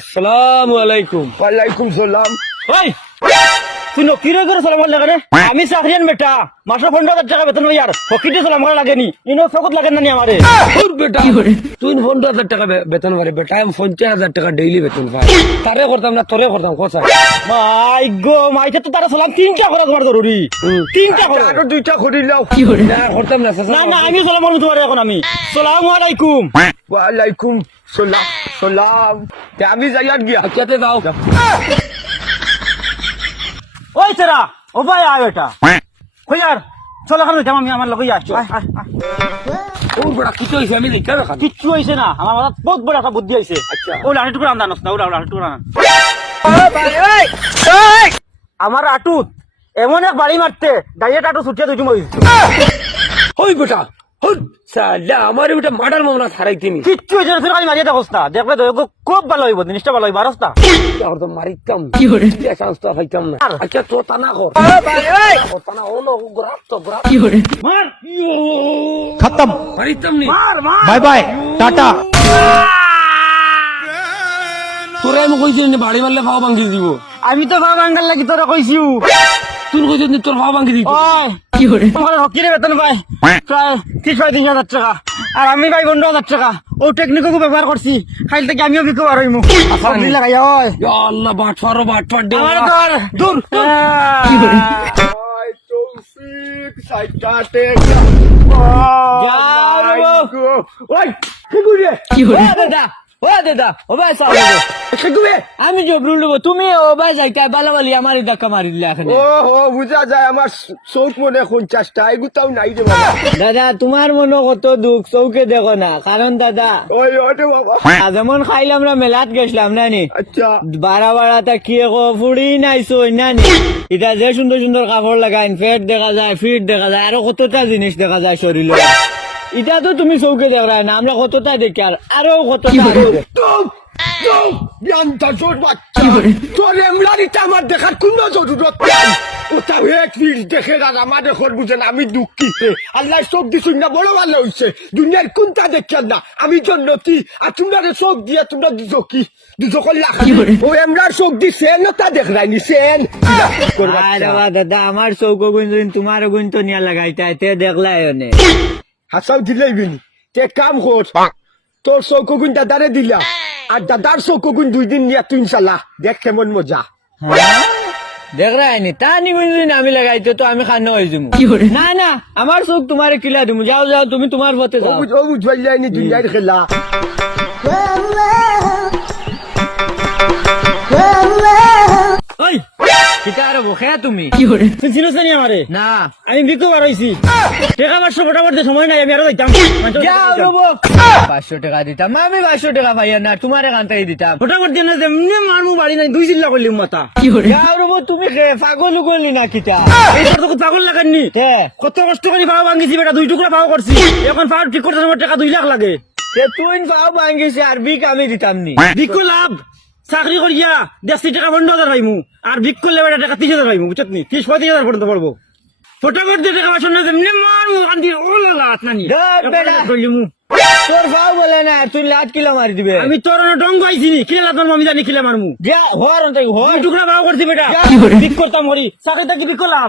আসসালামু আলাইকুম। ওয়ালাইকুম সালাম। ওই তুই নকিরে করে সালাম লাগে রে? আমি চাকরিয়ান বেটা, মাসে 15,000 টাকা বেতন পাই আর হকিতে সালাম করা লাগেনি, ইনো ফকত লাগে না নি আমারে। তোর বেটা তুই 15,000 টাকা বেতন পারে, বেটা আমি 50,000 টাকা ডেইলি বেতন পাই। তারে করতাম না তোরে করতাম কথা। মাই গো মাইতে তো তারা সালাম তিনটা করা তোমার জরুরি, তিনটা করো। আরো দুইটা করি নাও। না করতাম না না না আমি সালাম করবো তোমার এখন। আমি সালামু আলাইকুম। ওয়ালাইকুম সালাম সালাম। তে আমি যাই আর গিয়া কেতে যাও। ওই তেরা ও ভাই আয় বেটা কই আর চল এখন যাম, আমি আমার লগই আসছো। তোর বেটা কি তো হইছে আমি দেখা রাখা। কিচ্ছু হইছে না, আমার মাথায় বহুত বড় একটা বুদ্ধি হইছে। আচ্ছা। ও লাঠি টুকরা আনদানস না, ওরা লাঠি টুকরা আন। আমার আটুত এমন এক বাড়ি মারতে ডাইরেক্ট আটু ছুটিয়ে দুইটি মরিস। ওই বেটা হই সালা আমার বেটা মার্ডার মামলা ছাড়াই তিনি। কিচ্ছু হইছে না, তুই খালি মারিয়ে দেখোস না, দেখলে তো খুব ভালো হইব, জিনিসটা ভালো হইব। রাস্তা আর তো মারিতাম কি করে চান্স তো পাইতাম না। আচ্ছা তোর টানা কর ও টানা হলো গ্রাফ তো গ্রাফ কি করে মার खत्म মারিতাম নি। মার মার बाय बाय टाटा তোরে আমি কইছিলাম যে বাড়ি মারলে ভাও ভাঙ্গি দিব। আমি তো বাবা বাঙ্গাল লাগি তোরা কইছিউ। তুই কইছিস যে তোর ভাও ভাঙ্গি দিব। ওই কি করে আমার হকিরে বেতন পাই প্রায় 30-35,000 টাকা, আর আমি পাই 15,000 টাকা। ও টেকনিকও ব্যবহার করছি, খাইল থেকে আমিও বিকো আর হইমু। আপনি লাগাই ওই ইয়া আল্লাহ বাটফারো বাটফার দে। আমার তোর দূর কি করে আই তৌফিক সাইকাটে যাও রে বউ। ওই কি করে কি করে ও দাদা ও দাদা ও ভাই সাহেব কি করে। আমি জবরুল নেবো, তুমি ও ভাই যাইতা বালাবালি আমার ধাক্কা মারিলে এখন। ও হো বুঝা যায় আমার চোখ মনে 50টা এগুতাও নাই রে বাবা। দাদা তোমার মনে কত দুঃখ চৌকে দেখো না, কারণ দাদা ওই ওরে বাবা। যেমন খাইলাম আমরা মেলাত গেছিলাম নানি, আচ্ছা বাড়া বাড়াটা কি ফুড়ি নাইছো নানি, এটা যে সুন্দর সুন্দর কাপড় লাগাইন, পেট দেখা যায়, ফিট দেখা যায়, আরো কতটা জিনিস দেখা যায় শরীরে। এটা তো তুমি চৌকে দেখা না, আমরা কতটা দেখি আর আরো কতটা চুপ চুপ জানতা চোর বাচ্চা। তোর এমলারিটা আমার দেখার কোনো জরুরত নাই। ওটা এক ফিল দেখে আর আমার দেখর বুঝেন আমি দুঃখিত। আল্লাহ চোখ দিছুন না, বড় ভালো হইছে। দুনিয়ার কোনটা দেখছেন না, আমি জন্নতি আর তোমরা চোখ দিয়ে তোমরা দুজকি দুজকল লাখ। ও এমলার চোখ দি সেন তা দেখ রাইনি সেন। দাদা আমার চৌকো গুণ তোমার গুণ তো নিয়ে লাগাইতা তে দেখলাই অনে হাসাও দিলেই বিনি তে কাম কর। তোর চৌকুগুন দাদারে দিলা আর দাদার চৌকুগুন 2 দিন নিয়ে তুই ইনশাল্লাহ দেখ কেমন মজা। দেখ রাইনি তা নি গুণ আমি লাগাইতে তো আমি খান হয়ে যাবো। না না আমার চোখ তোমার কিলা দিমু, যাও যাও তুমি তোমার পথে যাও। ও বুঝবাই যায়নি দুনিয়ার খেলা। ওই কিতা আরে বখে তুমি তুই চিনোস না আমারে? না আমি বিকো বার হইছি, টাকা 500 ফটাফট সময় নাই, আমি আরো যাইতাম। যাও রবো 500 টাকা দিতাম আমি, 500 টাকা পাইয়া না তোমার এখানটাই দিতাম। ফটাফট দিয়ে না এমনি মারমু বাড়ি নাই, 2 চিল্লা করলিম মাথা। যাও রবো তুমি পাগল করলি না কিতা এই তোর তো পাগল লাগাননি। কত কষ্ট করে পাও ভাঙিছি বেটা, 2 টুকরা পাও করছি, এখন পাও ঠিক করতে আমার টাকা 2 লাখ লাগে। তুই পাও ভাঙিছি আর বিক আমি দিতাম নি। বিকো লাভ চাকরি করিয়া 100 টাকা 15,000 পাইমু, আর বিক করলে বেটা টাকা 30,000 পাইমু, বুঝছত নি? 30-35,000 পর্যন্ত পারবো। ফটাফট দিয়ে টাকা পয়সা না এমনি মারমু কান্দি ওলা লাত নানি তোর ভাও বলে না, তুই লাত কিলা মারি দিবে। আমি তোর ডঙ্গ আইছি নি কিলা লাত মারমু, আমি জানি কিলা মারমু। যা হওয়ার টুকরা ভাও করছি বেটা, বিক করতাম করি চাকরি থাকি বিক করলাম।